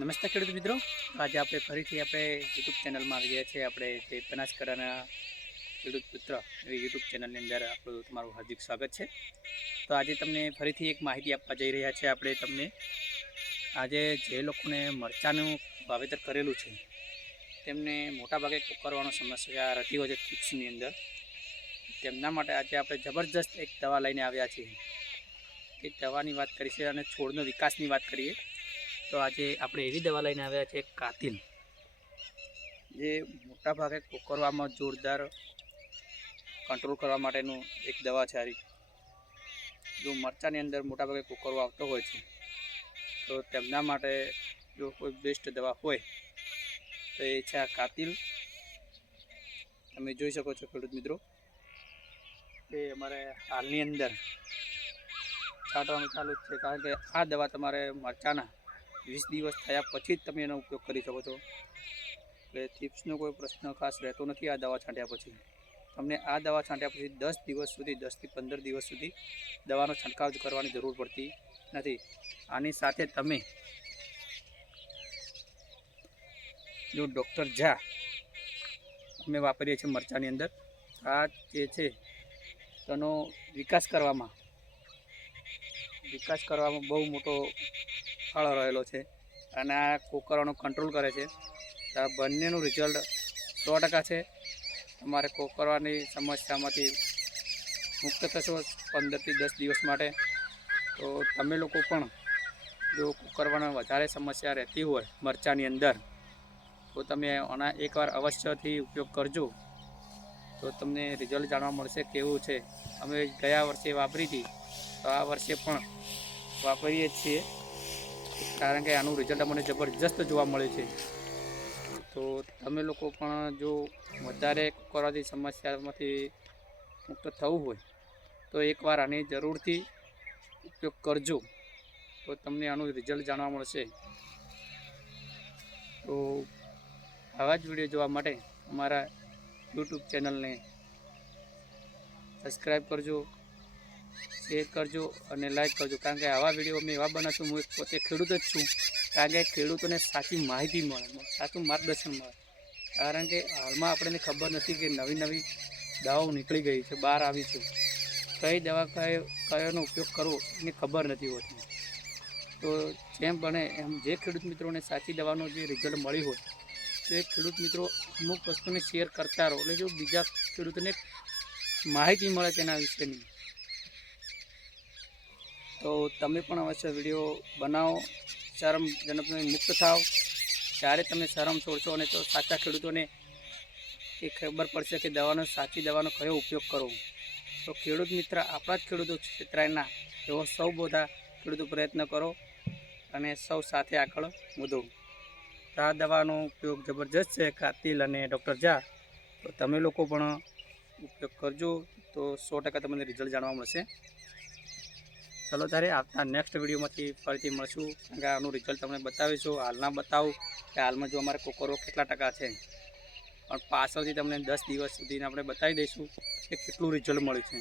નમસ્તે ખેડૂત મિત્રો, આજે આપણે ફરીથી યુટ્યુબ ચેનલમાં આવી ગયા છીએ. આપણે જે બનાસકાંઠાના ખેડૂત પુત્ર એવી યુટ્યુબ ચેનલની અંદર આપણું તમારું હાર્દિક સ્વાગત છે. તો આજે તમને ફરીથી એક માહિતી આપવા જઈ રહ્યા છીએ. આપણે તમને આજે જે લોકોને મરચાંનું વાવેતર કરેલું છે તેમને મોટાભાગે કોકરવાનો સમસ્યા રહેતી હોય છે થીપ્સની અંદર. તેમના માટે આજે આપણે જબરજસ્ત એક દવા લઈને આવ્યા છીએ. એ દવાની વાત કરીશું અને છોડનો વિકાસની વાત કરીએ તો આજે આપણે એવી દવા લઈને આવ્યા છે કાતિલ, જે મોટાભાગે કોકરવામાં જોરદાર કંટ્રોલ કરવા માટેનું એક દવા છે. આ જો મરચાંની અંદર મોટાભાગે કોકરો આવતો હોય છે તો તેમના માટે જો કોઈ બેસ્ટ દવા હોય તો એ છે આ કાતિલ. તમે જોઈ શકો છો ખેડૂત મિત્રો, એ અમારે હાલની અંદર છાંટવાનું ચાલુ જ છે, કારણ કે આ દવા તમારે મરચાંના 20 દિવસ થયા પછી જ તમે એનો ઉપયોગ કરી શકો છો. એટલે થીપ્સનો કોઈ પ્રશ્ન ખાસ રહેતો નથી. આ દવા છાંટ્યા પછી તમને આ દવા છાંટ્યા પછી 10 દિવસ સુધી 10 થી 15 દિવસ સુધી દવાનો છંટકાવ કરવાની જરૂર પડતી નથી. આની સાથે તમે જો ડૉક્ટર ઝા અમે વાપરીએ છીએ મરચાંની અંદર, આ જે છે તેનો વિકાસ કરવામાં બહુ મોટો ફાળો રહેલો છે અને આ કોકરવાનો કંટ્રોલ કરે છે. આ બંનેનું રિઝલ્ટ 100% છે. તમારે કોકરવાની સમસ્યામાંથી મુક્ત થશો 15 થી 10 દિવસ માટે. તો તમે લોકો પણ જો કોકરવાનો વધારે સમસ્યા રહેતી હોય મરચાંની અંદર તો તમે આના એકવાર અવશ્યથી ઉપયોગ કરજો, તો તમને રિઝલ્ટ જાણવા મળશે કેવું છે. અમે ગયા વર્ષે વાપરી હતી તો આ વર્ષે પણ વાપરીએ જ છીએ, કારણ કે આનું રિઝલ્ટ અમને જબરજસ્ત જોવા મળે છે. તો તમે લોકો પણ જો વધારે કોકરવાની સમસ્યામાંથી મુક્ત થવું હોય તો એકવાર આની જરૂરથી ઉપયોગ કરજો, તો તમને આનું રિઝલ્ટ જાણવા મળશે. તો આવા જ વિડીયો જોવા માટે અમારા યુટ્યુબ ચેનલને સબસ્ક્રાઈબ કરજો, શેર કરજો અને લાઈક કરજો, કારણ કે આવા વિડીયો અમે એવા બનાવશું. હું પોતે ખેડૂત જ છું, કારણ કે ખેડૂતોને સાચી માહિતી મળે, સાચું માર્ગદર્શન મળે. કારણ કે હાલમાં આપણને ખબર નથી કે નવી નવી દવાઓ નીકળી ગઈ છે, બહાર આવી છે. કઈ દવા કયોનો ઉપયોગ કરવો એની ખબર નથી હોતી. તો જેમ બને એમ જે ખેડૂત મિત્રોને સાચી દવાનો જે રિઝલ્ટ મળી હોય તો એ ખેડૂત મિત્રો અમુક વસ્તુને શેર કરતા રહો, એટલે જો બીજા ખેડૂતોને માહિતી મળે તેના વિશેની. તો તમે પણ અવશ્ય વિડીયો બનાવો, શરમજનકથી મુક્ત થાવ. ત્યારે તમે શરમ છોડશો અને તો સાચા ખેડૂતોને એ ખબર પડશે કે સાચી દવાનો કયો ઉપયોગ કરવો. તો ખેડૂત મિત્ર આપણા જ ખેડૂતો છેતરાય ના એવો સૌ બધા ખેડૂતો પ્રયત્ન કરો અને સૌ સાથે આગળ વધો. આ દવાનો ઉપયોગ જબરજસ્ત છે, કાતિલ અને ડૉક્ટર ઝા. તો તમે લોકો પણ ઉપયોગ કરજો, તો 100% તમને રિઝલ્ટ જાણવા મળશે. ચલો ત્યારે આવતા નેક્સ્ટ વિડીયોમાંથી ફરીથી મળશું, કારણ કે આનું રિઝલ્ટ તમને બતાવીશું. હાલના બતાવું કે હાલમાં જો અમારે કોકરો કેટલા ટકા છે, પણ પાછળથી તમને 10 દિવસ સુધીને આપણે બતાવી દઈશું કે કેટલું રિઝલ્ટ મળે છે.